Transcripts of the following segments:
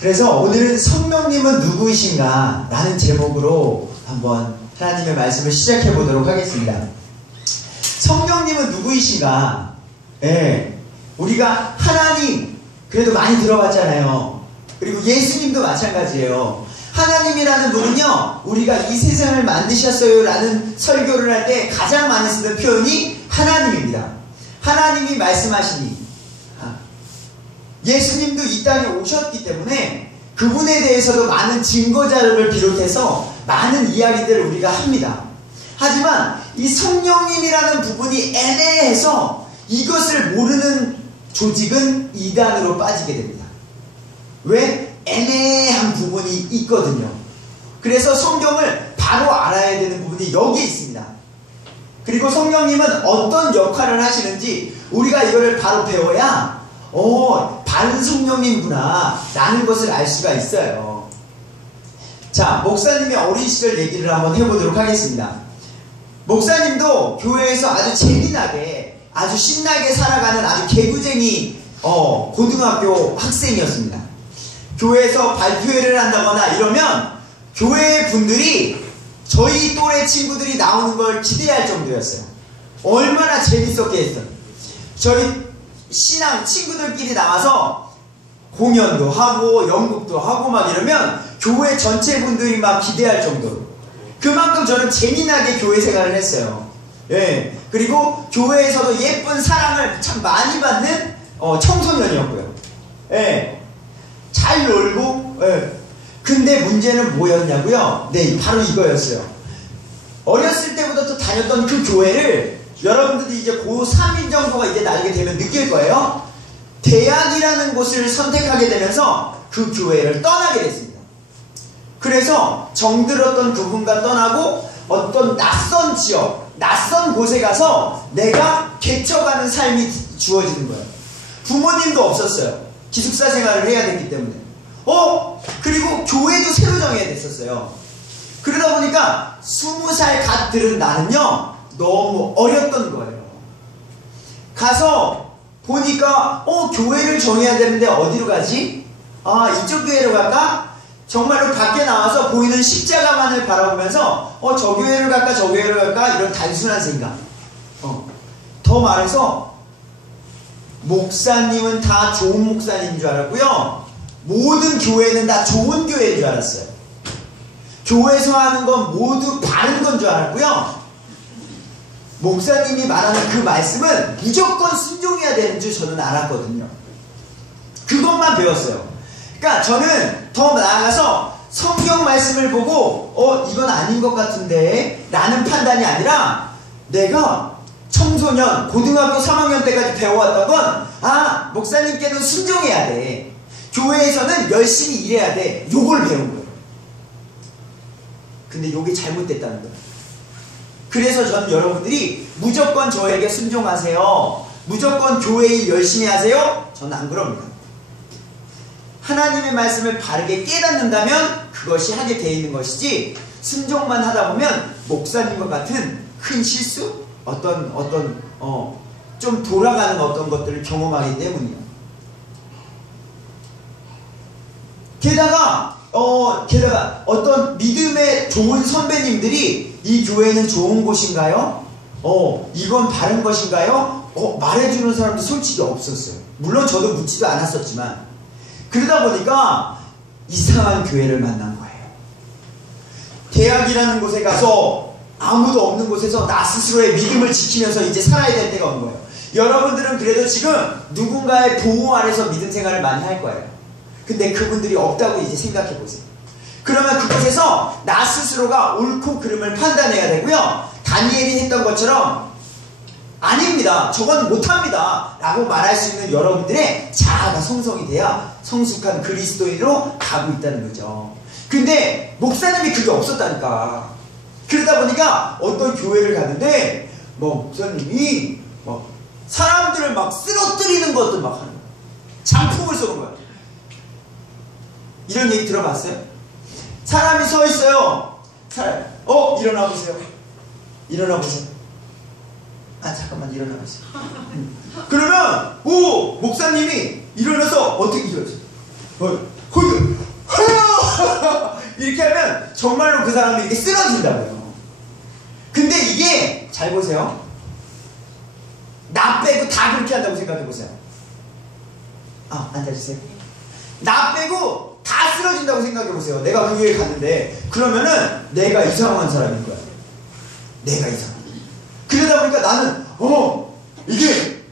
그래서 오늘은 성령님은 누구이신가? 라는 제목으로 한번 하나님의 말씀을 시작해 보도록 하겠습니다. 성령님은 누구이신가? 우리가 하나님, 그래도 많이 들어봤잖아요. 그리고 예수님도 마찬가지예요. 하나님이라는 분은요, 우리가 이 세상을 만드셨어요 라는 설교를 할 때 가장 많이 쓰는 표현이 하나님입니다. 하나님이 말씀하시니, 예수님도 이 땅에 오셨기 때문에 그분에 대해서도 많은 증거자료를 비롯해서 많은 이야기들을 우리가 합니다. 하지만 이 성령님이라는 부분이 애매해서 이것을 모르는 조직은 이단으로 빠지게 됩니다. 왜? 애매한 부분이 있거든요. 그래서 성경을 바로 알아야 되는 부분이 여기 있습니다. 그리고 성령님은 어떤 역할을 하시는지 우리가 이거를 바로 배워야 바른 성령님이구나 라는 것을 알 수가 있어요. 자, 목사님의 어린 시절 얘기를 한번 해보도록 하겠습니다. 목사님도 교회에서 아주 재미나게 아주 신나게 살아가는 아주 개구쟁이 고등학교 학생이었습니다. 교회에서 발표회를 한다거나 이러면 교회 분들이 저희 또래 친구들이 나오는 걸 기대할 정도였어요. 얼마나 재밌었겠어요. 저희 신앙 친구들끼리 나와서 공연도 하고 연극도 하고 막 이러면 교회 전체 분들이 막 기대할 정도로 그만큼 저는 재미나게 교회 생활을 했어요. 그리고 교회에서도 예쁜 사랑을 참 많이 받는 청소년이었고요. 잘 놀고. 근데 문제는 뭐였냐고요? 바로 이거였어요. 어렸을 때부터 또 다녔던 그 교회를 여러분들이 이제 고3인 정도가 이제 나중에 되면 느낄 거예요. 대학이라는 곳을 선택하게 되면서 그 교회를 떠나게 됐습니다. 그래서 정들었던 그분과 떠나고 어떤 낯선 지역, 낯선 곳에 가서 내가 개척하는 삶이 주어지는 거예요. 부모님도 없었어요. 기숙사 생활을 해야 됐기 때문에. 그리고 교회도 새로 정해야 됐었어요. 그러다 보니까 20살 갓 들은 나는요, 너무 어렸던 거예요. 가서 보니까 교회를 정해야 되는데 어디로 가지? 이쪽 교회로 갈까? 정말로 밖에 나와서 보이는 십자가만을 바라보면서 저 교회를 갈까 저 교회를 갈까 이런 단순한 생각. 더 말해서 목사님은 다 좋은 목사님인 줄 알았고요, 모든 교회는 다 좋은 교회인 줄 알았어요. 교회에서 하는 건 모두 바른 건 줄 알았고요, 목사님이 말하는 그 말씀은 무조건 순종해야 되는 줄 저는 알았거든요. 그것만 배웠어요. 그러니까 저는 더 나아가서 성경 말씀을 보고 이건 아닌 것 같은데 라는 판단이 아니라 내가 청소년 고등학교 3학년 때까지 배워왔던 건 목사님께는 순종해야 돼, 교회에서는 열심히 일해야 돼, 요걸 배운 거예요. 근데 요게 잘못됐다는 거예요. 그래서 저는 여러분들이 무조건 저에게 순종하세요, 무조건 교회 일 열심히 하세요, 저는 안 그럽니다. 하나님의 말씀을 바르게 깨닫는다면 그것이 하게 되어 있는 것이지, 순종만 하다 보면 목사님과 같은 큰 실수, 좀 돌아가는 어떤 것들을 경험하기 때문이에요. 게다가 어떤 믿음의 좋은 선배님들이 이 교회는 좋은 곳인가요? 이건 바른 것인가요? 말해주는 사람도 솔직히 없었어요. 물론 저도 묻지도 않았었지만. 그러다 보니까 이상한 교회를 만난 거예요. 대학이라는 곳에 가서 아무도 없는 곳에서 나 스스로의 믿음을 지키면서 이제 살아야 될 때가 온 거예요. 여러분들은 그래도 지금 누군가의 보호 아래서 믿음 생활을 많이 할 거예요. 근데 그분들이 없다고 이제 생각해 보세요. 그러면 그곳에서 나 스스로가 옳고 그름을 판단해야 되고요, 다니엘이 했던 것처럼 아닙니다, 저건 못합니다 라고 말할 수 있는 여러분들의 자아가 성성이 돼야 성숙한 그리스도인으로 가고 있다는 거죠. 근데 목사님이 그게 없었다니까. 그러다 보니까 어떤 교회를 갔는데 목사님이 사람들을 막 쓰러뜨리는 것도 막 하는 거야. 장풍을 쏘는 거야. 이런 얘기 들어봤어요? 사람이 서 있어요. 일어나 보세요. 일어나 보세요. 잠깐만, 일어나 보세요. 그러면 목사님이 일어나서 어떻게 일어나세요? 정말로 그 사람이 이렇게 쓰러진다고요. 근데 이게 잘 보세요. 나 빼고 다 그렇게 한다고 생각해 보세요. 앉아주세요. 나 빼고 다 쓰러진다고 생각해 보세요. 내가 그 교회에 갔는데 그러면은 내가 이상한 사람인 거야. 내가 이상한. 그러다 보니까 나는 이게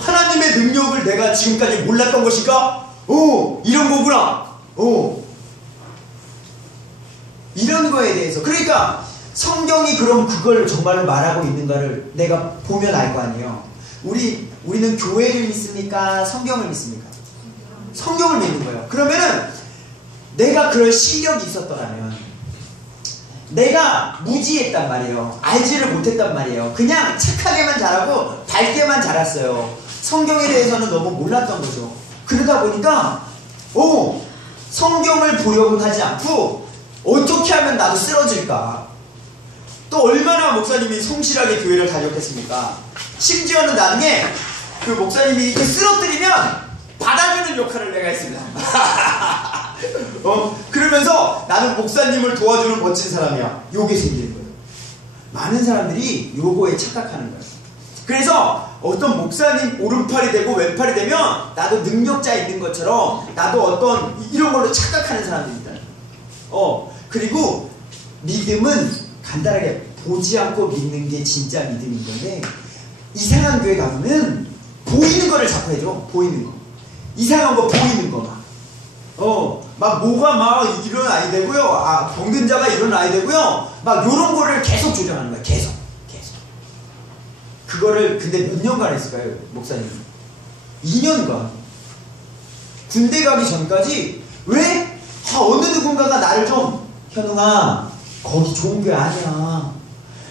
하나님의 능력을 내가 지금까지 몰랐던 것인가? 이런 거구나. 이런 거에 대해서. 그러니까 성경이 그럼 그걸 정말로 말하고 있는가를 내가 보면 알 거 아니에요. 우리는 교회를 믿습니까? 성경을 믿습니까? 성경을 믿는 거예요. 그러면은 내가 그럴 실력이 있었더라면, 내가 무지했단 말이에요. 알지를 못했단 말이에요. 그냥 착하게만 자라고 밝게만 자랐어요. 성경에 대해서는 너무 몰랐던 거죠. 그러다 보니까 성경을 보려고 하지 않고 어떻게 하면 나도 쓰러질까. 또 얼마나 목사님이 성실하게 교회를 다녔겠습니까? 심지어는 나중에 그 목사님이 이렇게 쓰러뜨리면 받아주는 역할을 내가 했습니다. 그러면서 나는 목사님을 도와주는 멋진 사람이야. 요게 생기는 거예요. 많은 사람들이 요거에 착각하는 거예요. 그래서 어떤 목사님 오른팔이 되고 왼팔이 되면 나도 능력자 있는 것처럼 나도 어떤 이런 걸로 착각하는 사람들입니다. 그리고 믿음은 간단하게 보지 않고 믿는 게 진짜 믿음인 건데, 이상한 교회 가보면 보이는 거를 자꾸 해줘. 보이는 거. 이상한 거 보이는 거 막 뭐가 막 일어나야 되고요. 병든 자가 일어나야 되고요. 막 요런 거를 계속 조정하는 거야. 계속. 그거를 근데 몇 년간 했을까요, 목사님? 2년간. 군대 가기 전까지. 왜? 어느 누군가가 나를 좀, 현웅아, 거기 좋은 교회 아니야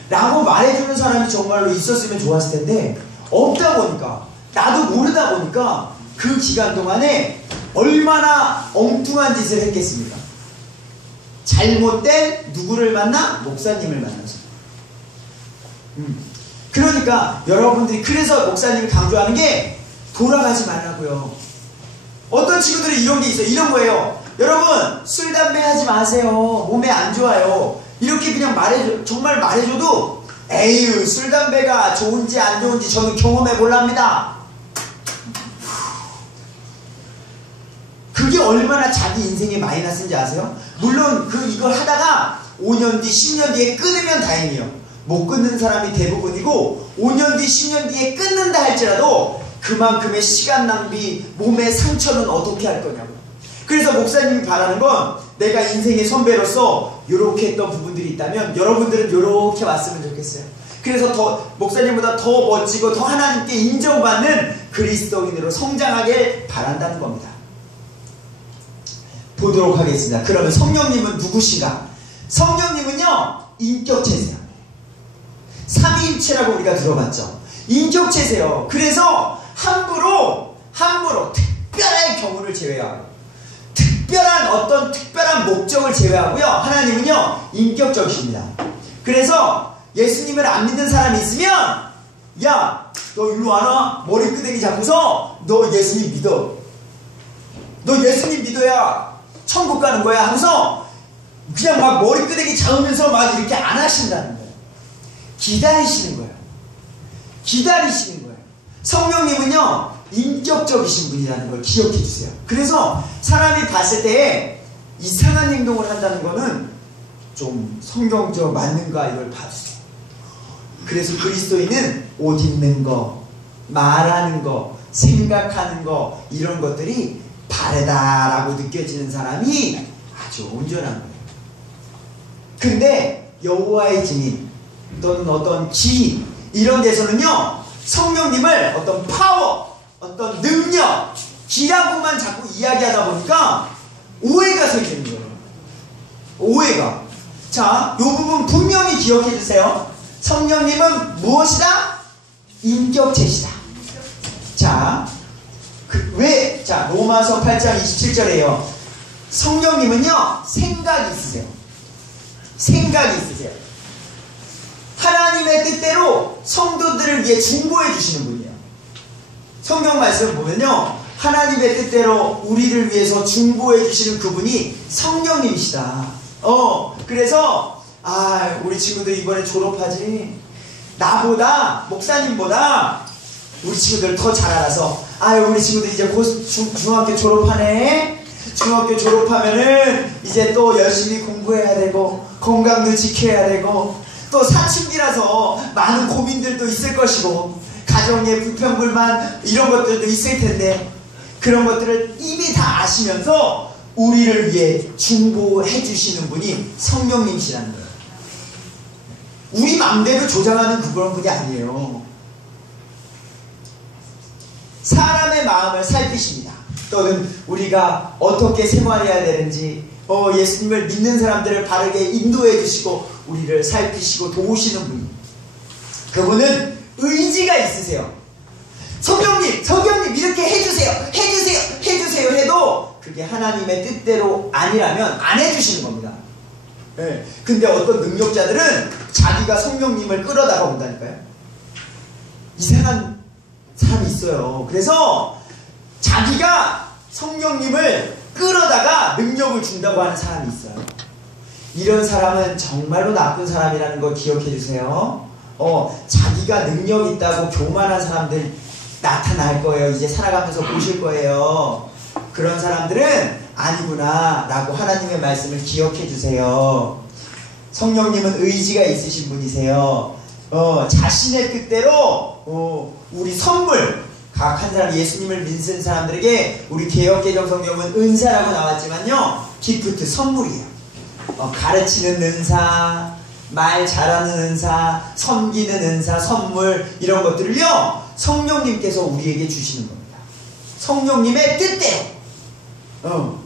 라고 말해주는 사람이 정말로 있었으면 좋았을 텐데, 없다 보니까, 나도 모르다 보니까 그 기간 동안에 얼마나 엉뚱한 짓을 했겠습니까? 잘못된 누구를 만나? 목사님을 만나서. 그러니까 여러분들이, 그래서 목사님이 강조하는 게 돌아가지 말라고요. 어떤 친구들이 이런 게 있어요. 이런 거예요. 여러분, 술 담배 하지 마세요. 몸에 안 좋아요. 이렇게 그냥 정말 말해줘도, 에휴, 술 담배가 좋은지 안 좋은지 저는 경험해 볼랍니다. 그게 얼마나 자기 인생에 마이너스인지 아세요? 물론 이걸 하다가 5년 뒤, 10년 뒤에 끊으면 다행이에요. 못 끊는 사람이 대부분이고, 5년 뒤, 10년 뒤에 끊는다 할지라도 그만큼의 시간 낭비, 몸의 상처는 어떻게 할 거냐고. 그래서 목사님이 바라는 건, 내가 인생의 선배로서 이렇게 했던 부분들이 있다면 여러분들은 이렇게 왔으면 좋겠어요. 그래서 목사님보다 더 멋지고 더 하나님께 인정받는 그리스도인으로 성장하길 바란다는 겁니다. 보도록 하겠습니다. 그러면 성령님은 누구신가? 성령님은요, 인격체세요. 삼위일체라고 우리가 들어봤죠. 인격체세요. 그래서 함부로 특별한 경우를 제외하고, 특별한 목적을 제외하고요, 하나님은요 인격적이십니다. 그래서 예수님을 안 믿는 사람이 있으면, 야, 너 일로 와라. 머리끄댕이 잡고서 너 예수님 믿어. 너 예수님 믿어야 천국 가는 거야 하면서 그냥 막 머리끄댕이 잡으면서 막 이렇게 안 하신다는 거예요. 기다리시는 거예요. 성령님은요 인격적이신 분이라는 걸 기억해 주세요. 그래서 사람이 봤을 때 이상한 행동을 한다는 거는 좀 성경적 맞는가 이걸 봐주세요. 그래서 그리스도인은 옷 입는 거, 말하는 거, 생각하는 거, 이런 것들이 바르다라고 느껴지는 사람이 아주 온전한 거예요. 근데 여호와의 증인 또는 어떤 지인 이런 데서는요, 성령님을 어떤 파워, 어떤 능력, 기라고만 자꾸 이야기하다 보니까 오해가 생기는 거예요. 오해가. 자, 이 부분 분명히 기억해 주세요. 성령님은 무엇이다? 인격체시다. 자, 자, 로마서 8장 27절에요. 성령님은요, 생각이 있으세요. 하나님의 뜻대로 성도들을 위해 중보해 주시는 분이에요. 성경 말씀을 보면요, 하나님의 뜻대로 우리를 위해서 중보해 주시는 그분이 성령님이시다. 그래서 우리 친구들 이번에 졸업하지. 나보다, 목사님보다 우리 친구들 더 잘 알아서 우리 친구들 이제 곧 중학교 졸업하네. 중학교 졸업하면은 이제 또 열심히 공부해야 되고 건강도 지켜야 되고 또 사춘기라서 많은 고민들도 있을 것이고 가정의 불평불만 이런 것들도 있을 텐데 그런 것들을 이미 다 아시면서 우리를 위해 중보해 주시는 분이 성령님이시라는 거예요. 우리 마음대로 조장하는 그런 분이 아니에요. 사람의 마음을 살피십니다. 또는 우리가 어떻게 생활해야 되는지 예수님을 믿는 사람들을 바르게 인도해 주시고 우리를 살피시고 도우시는 분이 그분은 의지가 있으세요. 성경님 이렇게 해주세요 해도 그게 하나님의 뜻대로 아니라면 안 해주시는 겁니다. 네. 근데 어떤 능력자들은 자기가 성령님을 끌어다가 온다니까요. 이상한 사람이 있어요. 그래서 자기가 성령님을 끌어다가 능력을 준다고 하는 사람이 있어요. 이런 사람은 정말로 나쁜 사람이라는 걸 기억해 주세요. 자기가 능력 있다고 교만한 사람들 나타날 거예요. 이제 살아가면서 보실 거예요. 그런 사람들은 아니구나 라고 하나님의 말씀을 기억해 주세요. 성령님은 의지가 있으신 분이세요. 자신의 뜻대로 우리 선물 각 한 사람 예수님을 믿는 사람들에게 우리 개역개정 성경은 은사라고 나왔지만요 기프트 선물이에요. 가르치는 은사, 말 잘하는 은사, 섬기는 은사, 선물 이런 것들을요 성령님께서 우리에게 주시는 겁니다. 성령님의 뜻대로.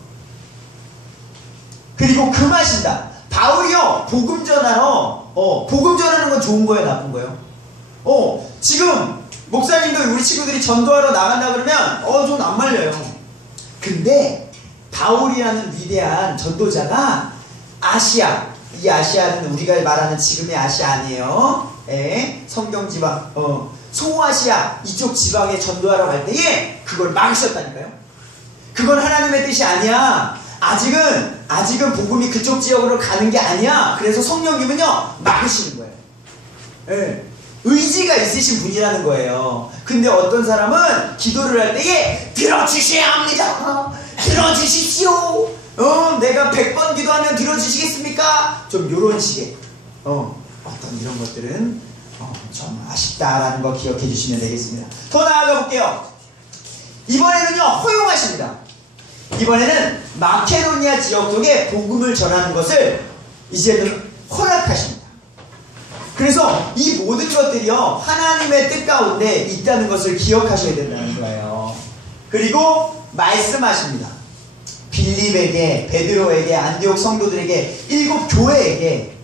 그리고 금하신다. 바울이요 복음 전하러 복음 전하는 건 좋은 거예요, 나쁜 거예요? 지금 목사님도 우리 친구들이 전도하러 나간다 그러면 전 안 말려요. 근데 바울이라는 위대한 전도자가 아시아, 이 아시아는 우리가 말하는 지금의 아시아 아니에요. 성경지방 소아시아 이쪽 지방에 전도하러 갈 때에 그걸 막으셨다니까요. 그건 하나님의 뜻이 아니야. 아직은 복음이 그쪽 지역으로 가는 게 아니야. 그래서 성령님은요 막으시는 거예요. 의지가 있으신 분이라는 거예요. 근데 어떤 사람은 기도를 할 때에 들어주셔야 합니다. 들어주십시오. 내가 100번 기도하면 들어주시겠습니까? 좀 요런 식의 어떤 이런 것들은 좀 아쉽다라는 거 기억해 주시면 되겠습니다. 더 나아가 볼게요. 이번에는요 허용하십니다. 이번에는 마케도니아 지역 쪽에 복음을 전하는 것을 이제는 허락하십니다. 그래서 이 모든 것들이요 하나님의 뜻 가운데 있다는 것을 기억하셔야 된다는 거예요. 그리고 말씀하십니다. 빌립에게, 베드로에게, 안디옥 성도들에게, 7 교회에게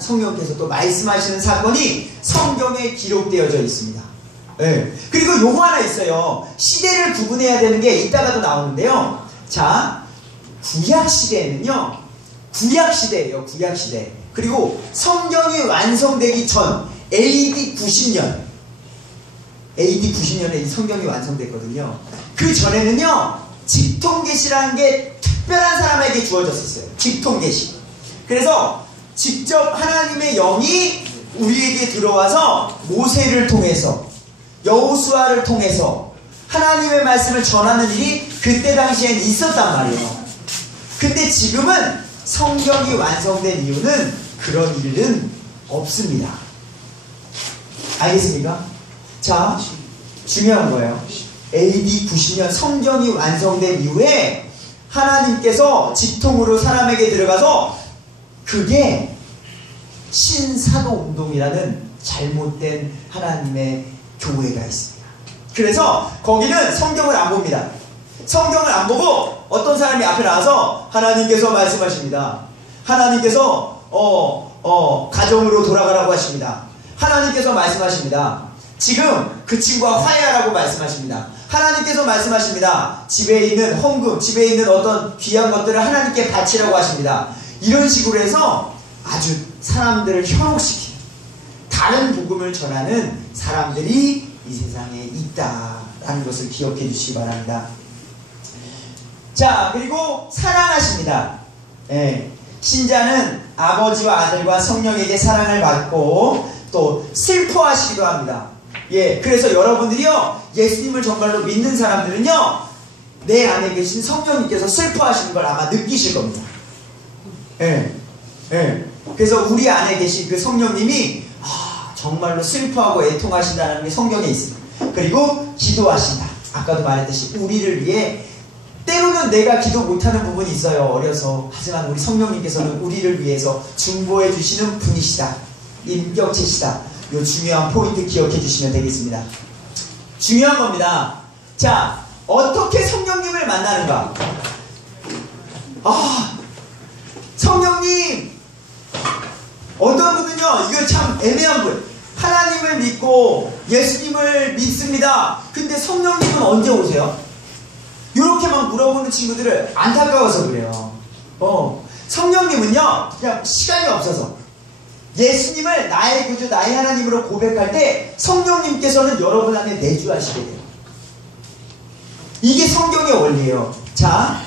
성령께서 또 말씀하시는 사건이 성경에 기록되어져 있습니다. 그리고 요거 하나 있어요. 시대를 구분해야 되는 게 이따가도 나오는데요. 자, 구약시대에는요 구약시대예요. 구약시대. 그리고 성경이 완성되기 전 AD 90년 AD 90년에 이 성경이 완성됐거든요. 그 전에는요 직통계시라는 게 특별한 사람에게 주어졌었어요. 직통계시. 그래서 직접 하나님의 영이 우리에게 들어와서 모세를 통해서 여호수아를 통해서 하나님의 말씀을 전하는 일이 그때 당시엔 있었단 말이에요. 근데 지금은 성경이 완성된 이유는 그런 일은 없습니다. 알겠습니까? 자, 중요한 거예요. AD 90년 성경이 완성된 이후에 하나님께서 직통으로 사람에게 들어가서 그게 신사도운동이라는 잘못된 하나님의 교회가 있습니다. 그래서 거기는 성경을 안 봅니다. 성경을 안 보고 어떤 사람이 앞에 나와서 하나님께서 말씀하십니다. 하나님께서 가정으로 돌아가라고 하십니다. 하나님께서 말씀하십니다. 지금 그 친구와 화해하라고 말씀하십니다. 하나님께서 말씀하십니다. 집에 있는 헌금, 집에 있는 어떤 귀한 것들을 하나님께 바치라고 하십니다. 이런 식으로 해서 아주 사람들을 현혹시키는 다른 복음을 전하는 사람들이 이 세상에 있다라는 것을 기억해 주시기 바랍니다. 자, 그리고 사랑하십니다. 신자는 아버지와 아들과 성령에게 사랑을 받고 또 슬퍼하시기도 합니다. 예, 그래서 여러분들이요, 예수님을 정말로 믿는 사람들은요, 내 안에 계신 성령님께서 슬퍼하시는 걸 아마 느끼실 겁니다. 예, 예. 그래서 우리 안에 계신 그 성령님이 정말로 슬퍼하고 애통하신다는 게 성경에 있습니다. 그리고 기도하신다. 아까도 말했듯이 우리를 위해, 때로는 내가 기도 못하는 부분이 있어요, 어려서. 하지만 우리 성령님께서는 우리를 위해서 중보해 주시는 분이시다, 인격체시다. 이 중요한 포인트 기억해 주시면 되겠습니다. 중요한 겁니다. 자, 어떻게 성령님을 만나는가? 성령님, 어떤 분은요, 이거 참 애매한 거예요. 하나님을 믿고 예수님을 믿습니다. 근데 성령님은 언제 오세요? 이렇게 막 물어보는 친구들을 안타까워서 그래요. 성령님은요, 그냥 시간이 없어서 예수님을 나의 구주, 나의 하나님으로 고백할 때 성령님께서는 여러분 안에 내주하시게 돼요. 이게 성경의 원리예요. 자,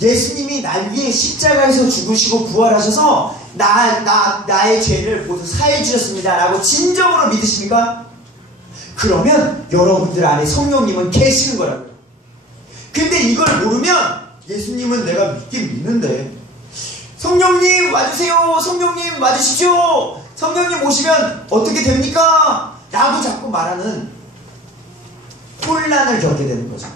예수님이 날 위해 십자가에서 죽으시고 부활하셔서 나의 죄를 모두 사해 주셨습니다 라고 진정으로 믿으십니까? 그러면 여러분들 안에 성령님은 계시는 거라고요. 근데 이걸 모르면 예수님은 내가 믿긴 믿는데, 성령님 와주세요, 성령님 와주십시오, 성령님 오시면 어떻게 됩니까? 라고 자꾸 말하는 혼란을 겪게 되는 거죠.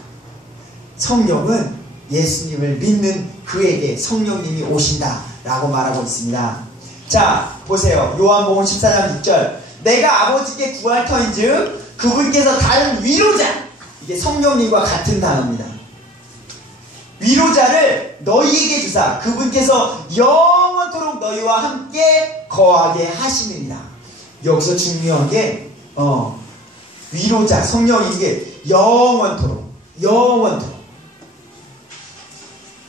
성령은 예수님을 믿는 그에게 성령님이 오신다 라고 말하고 있습니다. 자, 보세요. 요한복음 14장 6절. 내가 아버지께 구할 터인즉 그분께서 다른 위로자, 이게 성령님과 같은 단어입니다. 위로자를 너희에게 주사 그분께서 영원토록 너희와 함께 거하게 하시느니라. 여기서 중요한 게 위로자, 성령인 게 영원토록.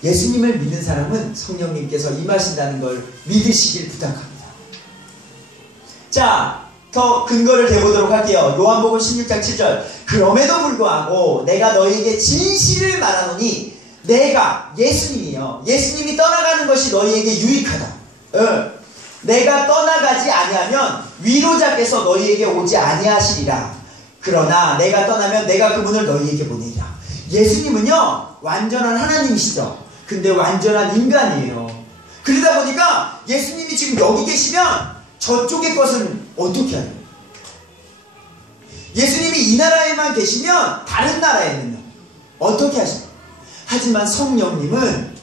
예수님을 믿는 사람은 성령님께서 임하신다는 걸 믿으시길 부탁합니다. 자, 더 근거를 대보도록 할게요. 요한복음 16장 7절. 그럼에도 불구하고 내가 너희에게 진실을 말하노니, 내가, 예수님이요, 예수님이 떠나가는 것이 너희에게 유익하다. 내가 떠나가지 아니하면 위로자께서 너희에게 오지 아니하시리라. 그러나 내가 떠나면 내가 그분을 너희에게 보내리라. 예수님은요, 완전한 하나님이시죠. 근데 완전한 인간이에요. 그러다 보니까 예수님이 지금 여기 계시면 저쪽의 것은 어떻게 하냐? 예수님이 이 나라에만 계시면 다른 나라에는요 어떻게 하십니까? 하지만 성령님은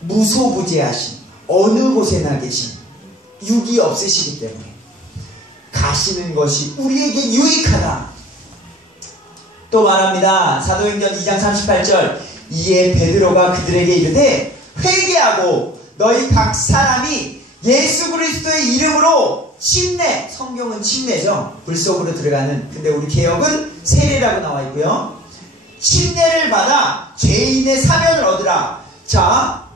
무소부재하신, 어느 곳에나 계신, 육이 없으시기 때문에 가시는 것이 우리에게 유익하다. 또 말합니다. 사도행전 2장 38절. 이에 베드로가 그들에게 이르되 회개하고 너희 각 사람이 예수 그리스도의 이름으로 침례, 성경은 침례죠, 물속으로 들어가는. 근데 우리 개역은 세례라고 나와 있고요. 침례를 받아 죄인의 사면을 얻으라. 자,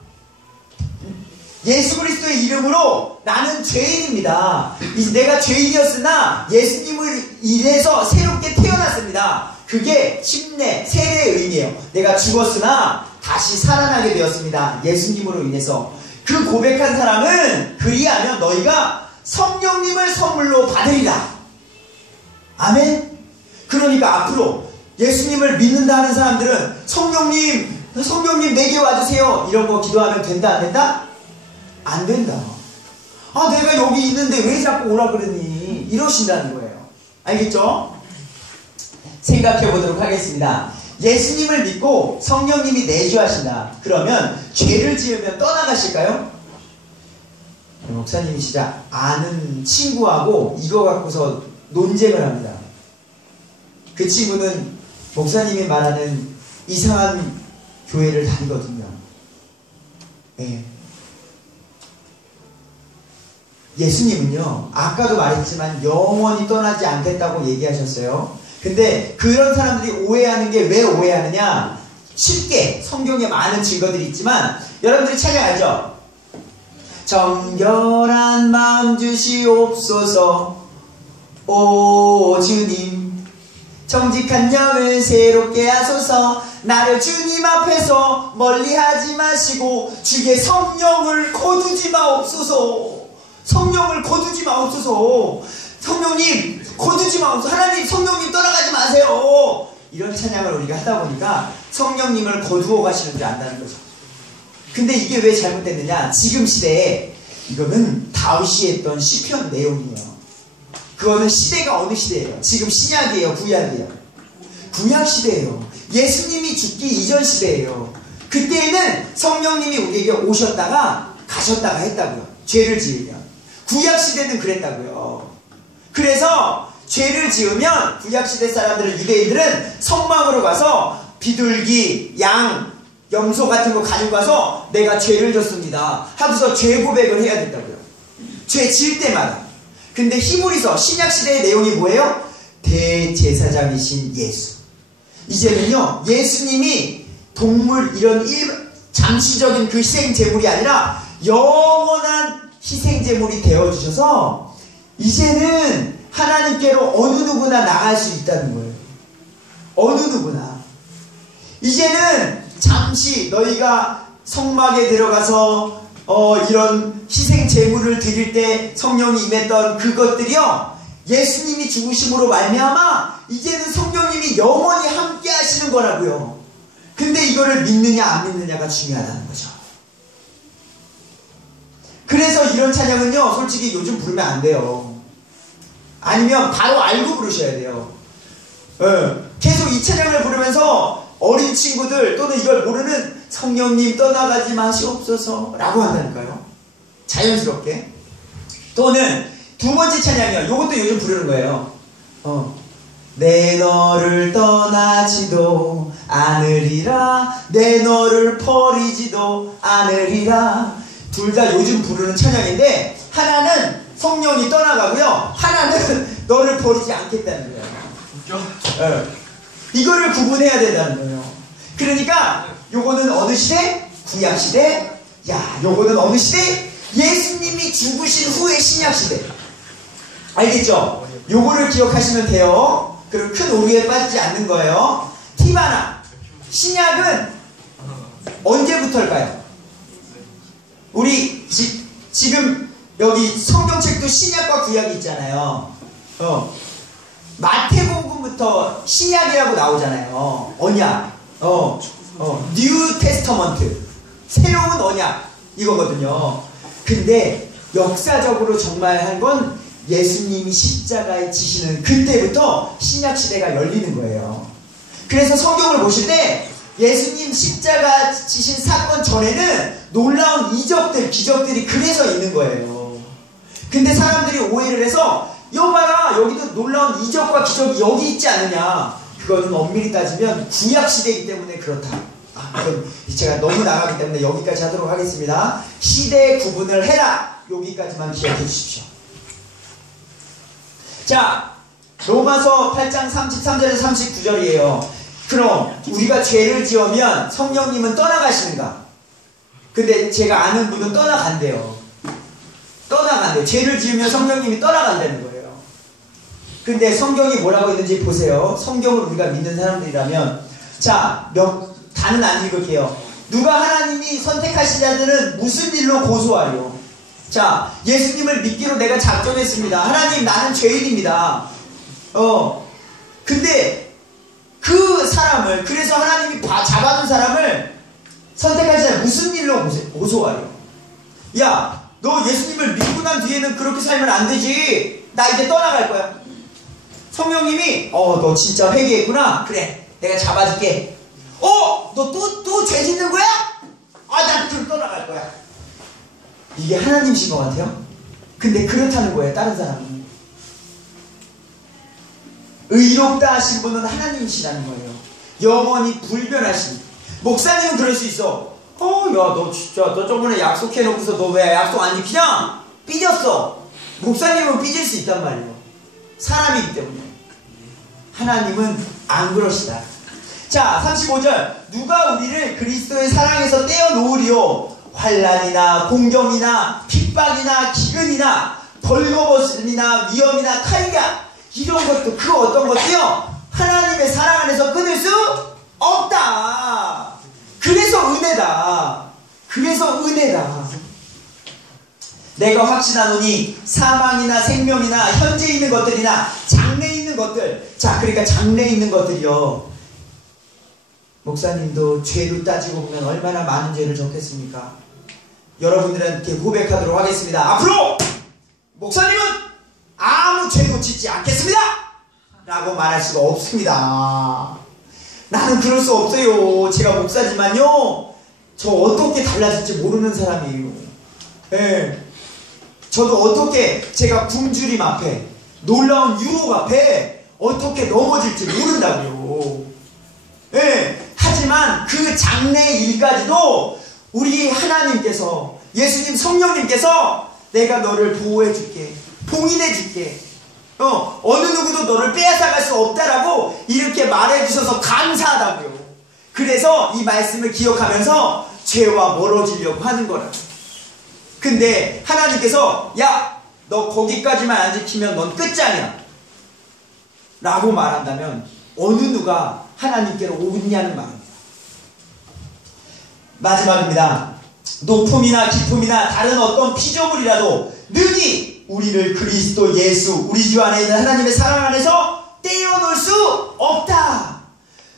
예수 그리스도의 이름으로 나는 죄인입니다. 내가 죄인이었으나 예수님을 인해서 새롭게 태어났습니다. 그게 침례, 세례의 의미예요. 내가 죽었으나 다시 살아나게 되었습니다, 예수님으로 인해서. 그 고백한 사람은 그리하면 너희가 성령님을 선물로 받으리라. 아멘. 그러니까 앞으로 예수님을 믿는다 하는 사람들은 성령님 내게 와주세요, 이런 거 기도하면 된다 안 된다? 안 된다. 내가 여기 있는데 왜 자꾸 오라 그러니? 이러신다는 거예요. 알겠죠? 생각해 보도록 하겠습니다. 예수님을 믿고 성령님이 내주하신다. 그러면 죄를 지으면 떠나가실까요? 목사님이 진짜 아는 친구하고 이거 갖고서 논쟁을 합니다. 그 친구는 목사님이 말하는 이상한 교회를 다니거든요. 예수님은요, 아까도 말했지만 영원히 떠나지 않겠다고 얘기하셨어요. 근데 그런 사람들이 오해하는 게, 왜 오해하느냐? 쉽게 성경에 많은 증거들이 있지만 여러분들이 찬양 알죠? 정결한 마음 주시옵소서 오 주님, 정직한 영을 새롭게 하소서. 나를 주님 앞에서 멀리하지 마시고 주의 성령을 거두지 마옵소서. 성령을 거두지 마옵소서. 성령님 거두지 마옵소서. 하나님 성령님 떠나가지 마세요. 이런 찬양을 우리가 하다 보니까 성령님을 거두어 가시는 줄 안다는 거죠. 근데 이게 왜 잘못됐느냐? 지금 시대에 이거는 다윗이 했던 시편 내용이에요. 그거는 시대가 어느 시대예요? 지금 신약이에요? 구약이에요? 구약 시대예요. 예수님이 죽기 이전 시대예요. 그때에는 성령님이 우리에게 오셨다가 가셨다가 했다고요. 죄를 지으면. 구약 시대는 그랬다고요. 그래서 죄를 지으면 구약 시대 사람들은, 유대인들은 성막으로 가서 비둘기, 양, 염소 같은 거 가지고 가서 내가 죄를 졌습니다 하고서 죄 고백을 해야 된다고요. 죄 지을 때마다. 근데 히브리서 신약시대의 내용이 뭐예요? 대제사장이신 예수. 이제는요, 예수님이 동물 이런 잠시적인 그 희생제물이 아니라 영원한 희생제물이 되어주셔서 이제는 하나님께로 어느 누구나 나갈 수 있다는 거예요. 어느 누구나. 이제는 잠시 너희가 성막에 들어가서 이런 희생 제물을 드릴 때 성령이 임했던 그것들이요, 예수님이 죽으심으로 말미암아 이제는 성령님이 영원히 함께 하시는 거라고요. 근데 이거를 믿느냐 안 믿느냐가 중요하다는 거죠. 그래서 이런 찬양은요, 솔직히 요즘 부르면 안 돼요. 아니면 바로 알고 부르셔야 돼요. 계속 이 찬양을 부르면서 어린 친구들 또는 이걸 모르는 성령님 떠나가지 마시옵소서 라고 한다니까요. 자연스럽게. 또는 두 번째 찬양이요. 요것도 요즘 부르는 거예요. 내 너를 떠나지도 않으리라, 내 너를 버리지도 않으리라. 둘 다 요즘 부르는 찬양인데, 하나는 성령이 떠나가고요, 하나는 너를 버리지 않겠다는 거예요. 이거를 구분해야 된다는 거예요. 그러니까 요거는 어느 시대? 구약 시대. 야, 요거는 어느 시대? 예수님이 죽으신 후의 신약 시대. 알겠죠? 요거를 기억하시면 돼요. 그리고 큰 오류에 빠지지 않는 거예요. 팁 하나. 신약은 언제부터일까요? 우리 지금 여기 성경책도 신약과 구약이 있잖아요. 마태복음부터 신약이라고 나오잖아요. 언약. 뉴 테스터먼트. 새로운 언약. 이거거든요. 근데 역사적으로 정말 한 건 예수님이 십자가에 지시는 그때부터 신약 시대가 열리는 거예요. 그래서 성경을 보실 때 예수님 십자가 지신 사건 전에는 놀라운 이적들, 기적들이 그래서 있는 거예요. 근데 사람들이 오해를 해서 여봐라, 여기도 놀라운 이적과 기적이 여기 있지 않느냐. 그거는 엄밀히 따지면 구약시대이기 때문에 그렇다. 그럼 제가 너무 나가기 때문에 여기까지 하도록 하겠습니다. 시대 구분을 해라. 여기까지만 기억해 주십시오. 자, 로마서 8장 33절에서 39절이에요. 그럼 우리가 죄를 지으면 성령님은 떠나가시는가? 근데 제가 아는 분은 떠나간대요. 떠나간대요. 죄를 지으면 성령님이 떠나간다는 거예요. 근데 성경이 뭐라고 있는지 보세요. 성경을 우리가 믿는 사람들이라면, 자, 다는 안 읽을게요. 누가 하나님이 선택하신 자들은 무슨 일로 고소하리요? 자, 예수님을 믿기로 내가 작정했습니다. 하나님, 나는 죄인입니다. 근데 그 사람을, 그래서 하나님이 잡아둔 사람을 선택하신 자는 무슨 일로 고소하리요? 야, 너 예수님을 믿고 난 뒤에는 그렇게 살면 안 되지. 나 이제 떠나갈 거야. 성령님이 너 진짜 회개했구나. 그래, 내가 잡아줄게. 너 또 죄 짓는 거야? 난 그럼 떠나갈 거야. 이게 하나님이신 것 같아요. 근데 그렇다는 거예요. 다른 사람은. 의롭다 하신 분은 하나님이시라는 거예요. 영원히 불변하신. 목사님은 그럴 수 있어. 야, 너 진짜 너 저번에 약속해놓고서 너 왜 약속 안 지키냐? 삐졌어. 목사님은 삐질 수 있단 말이에요. 사람이기 때문에. 하나님은 안 그러시다. 자, 35절. 누가 우리를 그리스도의 사랑에서 떼어놓으리요? 환난이나 공경이나 핍박이나 기근이나 벌거벗음이나 위험이나 칼이야. 이런 것도, 그 어떤 것도요, 하나님의 사랑 안에서 끊을 수 없다. 그래서 은혜다. 그래서 은혜다. 내가 확신하노니 사망이나 생명이나 현재 있는 것들이나 장래에 있는 것들. 자, 그러니까 장래에 있는 것들이요. 목사님도 죄로 따지고 보면 얼마나 많은 죄를 졌겠습니까? 여러분들한테 고백하도록 하겠습니다. 앞으로 목사님은 아무 죄도 짓지 않겠습니다! 라고 말할 수가 없습니다. 나는 그럴 수 없어요. 제가 목사지만요, 저 어떻게 달라질지 모르는 사람이에요. 예. 저도 어떻게 제가 굶주림 앞에, 놀라운 유혹 앞에 어떻게 넘어질지 모른다고요. 예. 하지만 그 장래의 일까지도 우리 하나님께서, 예수님 성령님께서 내가 너를 보호해줄게, 봉인해줄게, 어느 누구도 너를 빼앗아갈 수 없다라고 이렇게 말해주셔서 감사하다고요. 그래서 이 말씀을 기억하면서 죄와 멀어지려고 하는 거라. 근데 하나님께서 야, 너 거기까지만 안 지키면 넌 끝장이야 라고 말한다면 어느 누가 하나님께로 오겠냐는 말입니다. 마지막입니다. 높음이나 기쁨이나 다른 어떤 피조물이라도 능히 우리를 그리스도 예수, 우리 주 안에 있는 하나님의 사랑 안에서 떼어놓을 수 없다.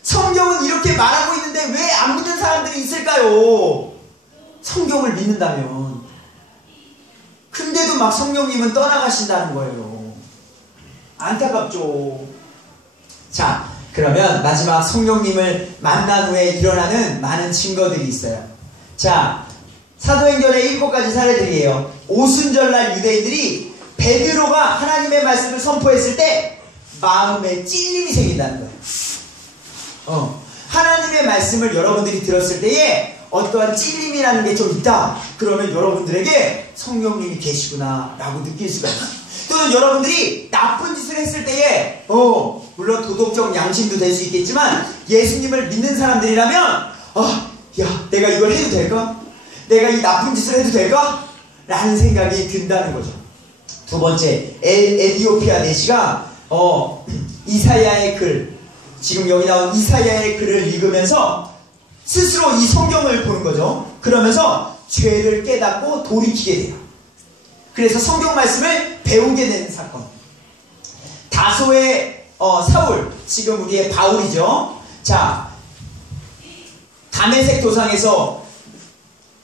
성경은 이렇게 말하고 있는데 왜 안 믿는 사람들이 있을까요? 성경을 믿는다면. 근데도 막 성령님은 떠나가신다는 거예요. 안타깝죠. 자, 그러면 마지막 성령님을 만난 후에 일어나는 많은 증거들이 있어요. 자, 사도행전의 7가지 사례들이에요. 오순절날 유대인들이 베드로가 하나님의 말씀을 선포했을 때 마음에 찔림이 생긴다는 거예요. 하나님의 말씀을 여러분들이 들었을 때에 어떠한 찔림이라는 게 좀 있다. 그러면 여러분들에게 성령님이 계시구나 라고 느낄 수가 있어요. 또는 여러분들이 나쁜 짓을 했을 때에 물론 도덕적 양심도 될 수 있겠지만 예수님을 믿는 사람들이라면 야, 내가 이걸 해도 될까? 내가 이 나쁜 짓을 해도 될까? 라는 생각이 든다는 거죠. 두 번째, 에디오피아 내시가 이사야의 글, 지금 여기 나온 이사야의 글을 읽으면서 스스로 이 성경을 보는 거죠. 그러면서 죄를 깨닫고 돌이키게 돼요. 그래서 성경 말씀을 배우게 되는 사건. 다소의 사울, 지금 우리의 바울이죠. 자, 다메섹 도상에서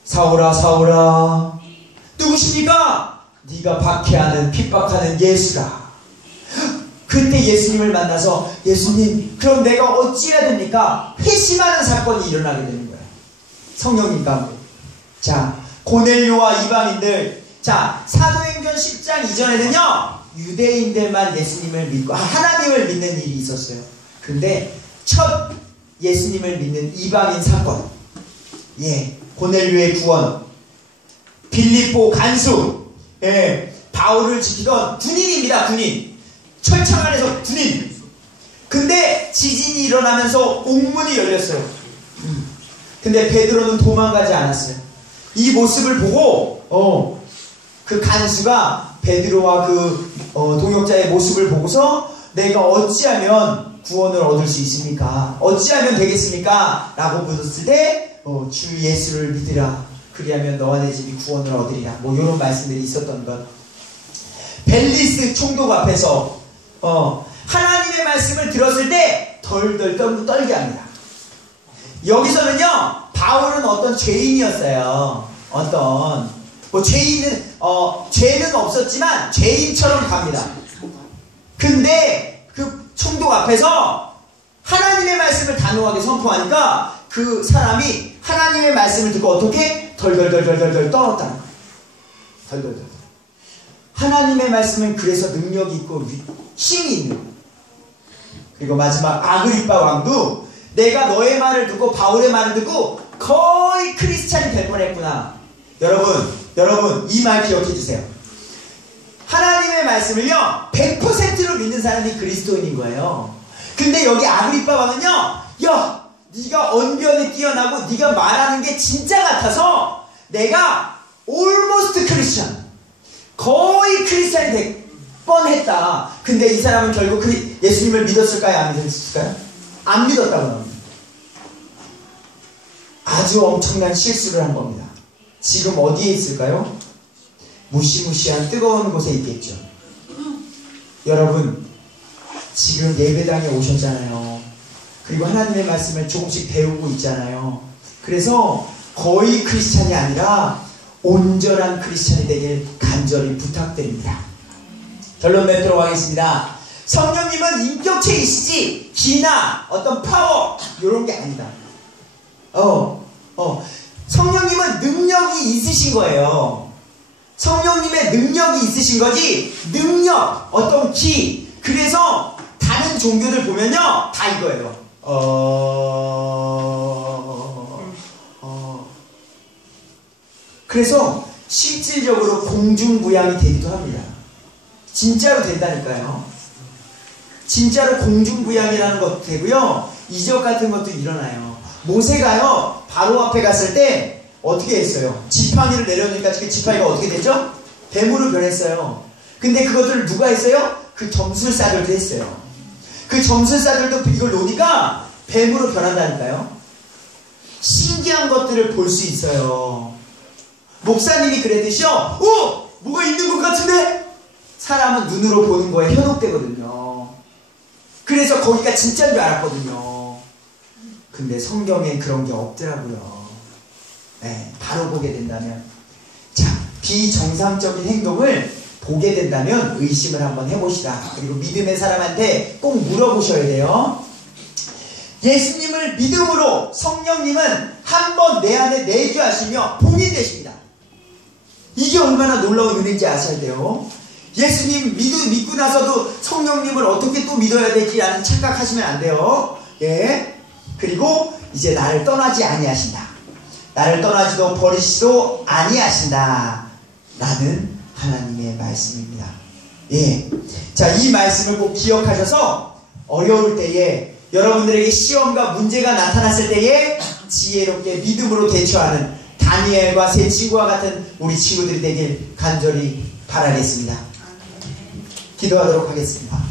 사울아 사울아 누구십니까? 네가 박해하는 핍박하는 예수라. 그때 예수님을 만나서 예수님, 그럼 내가 어찌해야 됩니까? 회심하는 사건이 일어나게 되는 거예요. 성령님 가운데. 자, 고넬료와 이방인들. 자, 사도행전 10장 이전에는요, 유대인들만 예수님을 믿고 하나님을 믿는 일이 있었어요. 근데 첫 예수님을 믿는 이방인 사건, 고넬료의 구원, 빌립보 간수, 바울을 지키던 군인입니다. 군인, 철창 안에서 군인. 근데 지진이 일어나면서 옥문이 열렸어요. 근데 베드로는 도망가지 않았어요. 이 모습을 보고 그 간수가 베드로와 그 동역자의 모습을 보고서 내가 어찌하면 구원을 얻을 수 있습니까? 어찌하면 되겠습니까? 라고 물었을 때 주 예수를 믿으라. 그리하면 너와 내 집이 구원을 얻으리라. 뭐 이런 말씀들이 있었던 것. 벨리스 총독 앞에서 하나님의 말씀을 들었을 때 덜덜 떨게 합니다. 여기서는요, 바울은 어떤 죄인이었어요. 죄는 없었지만 죄인처럼 갑니다. 근데 그 총독 앞에서 하나님의 말씀을 단호하게 선포하니까 그 사람이 하나님의 말씀을 듣고 어떻게? 덜덜덜덜덜 떨었다는 거예요. 덜덜덜. 하나님의 말씀은 그래서 능력이 있고 힘이 있는 거예요. 그리고 마지막 아그리빠 왕도 내가 너의 말을 듣고 바울의 말을 듣고 거의 크리스찬이 될 뻔했구나. 여러분 이 말 기억해 주세요. 하나님의 말씀을요 100%로 믿는 사람이 그리스도인인 거예요. 근데 여기 아그리빠 왕은요, 야, 네가 언변에 뛰어나고 네가 말하는 게 진짜 같아서 내가 almost 크리스찬, 거의 크리스찬이 될 뻔했다. 근데 이 사람은 결국 예수님을 믿었을까요? 안 믿었을까요? 안 믿었다고 합니다. 아주 엄청난 실수를 한 겁니다. 지금 어디에 있을까요? 무시무시한 뜨거운 곳에 있겠죠. 여러분, 지금 예배당에 오셨잖아요. 그리고 하나님의 말씀을 조금씩 배우고 있잖아요. 그래서 거의 크리스찬이 아니라 온전한 크리스찬이 되길 간절히 부탁드립니다. 결론 맺도록 하겠습니다. 성령님은 인격체이시지 기나 어떤 파워 이런 게 아니다. 성령님은 능력이 있으신 거예요. 성령님의 능력이 있으신 거지, 능력, 어떤 기. 그래서 다른 종교들 보면요, 다 이거예요. 그래서 실질적으로 공중부양이 되기도 합니다. 진짜로 된다니까요. 진짜로 공중부양이라는 것도 되고요, 이적 같은 것도 일어나요. 모세가요, 바로 앞에 갔을 때 어떻게 했어요? 지팡이를 내려놓으니까 그 지팡이가 어떻게 됐죠? 뱀으로 변했어요. 근데 그것들을 누가 했어요? 그 점술사들도 했어요. 그 점술사들도 이걸 놓으니까 뱀으로 변한다니까요. 신기한 것들을 볼 수 있어요. 목사님이 그랬듯이요, 뭐가 있는 것 같은데? 사람은 눈으로 보는 거에 현혹되거든요. 그래서 거기가 진짜인 줄 알았거든요. 근데 성경엔 그런 게 없더라고요. 네, 바로 보게 된다면, 자, 비정상적인 행동을 보게 된다면 의심을 한번 해보시라. 그리고 믿음의 사람한테 꼭 물어보셔야 돼요. 예수님을 믿음으로 성령님은 한번 내 안에 내주하시며 본인 되십니다. 이게 얼마나 놀라운 은혜인지 아셔야 돼요. 예수님 믿고 나서도 성령님을 어떻게 또 믿어야 되지라는 착각하시면 안 돼요. 예. 그리고 이제 나를 떠나지 아니하신다. 나를 떠나지도 버리시도 아니하신다. 라는 하나님의 말씀입니다. 예. 자, 이 말씀을 꼭 기억하셔서 어려울 때에, 여러분들에게 시험과 문제가 나타났을 때에 지혜롭게 믿음으로 대처하는 다니엘과 세 친구와 같은 우리 친구들이 되길 간절히 바라겠습니다. 기도하도록 하겠습니다.